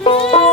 Música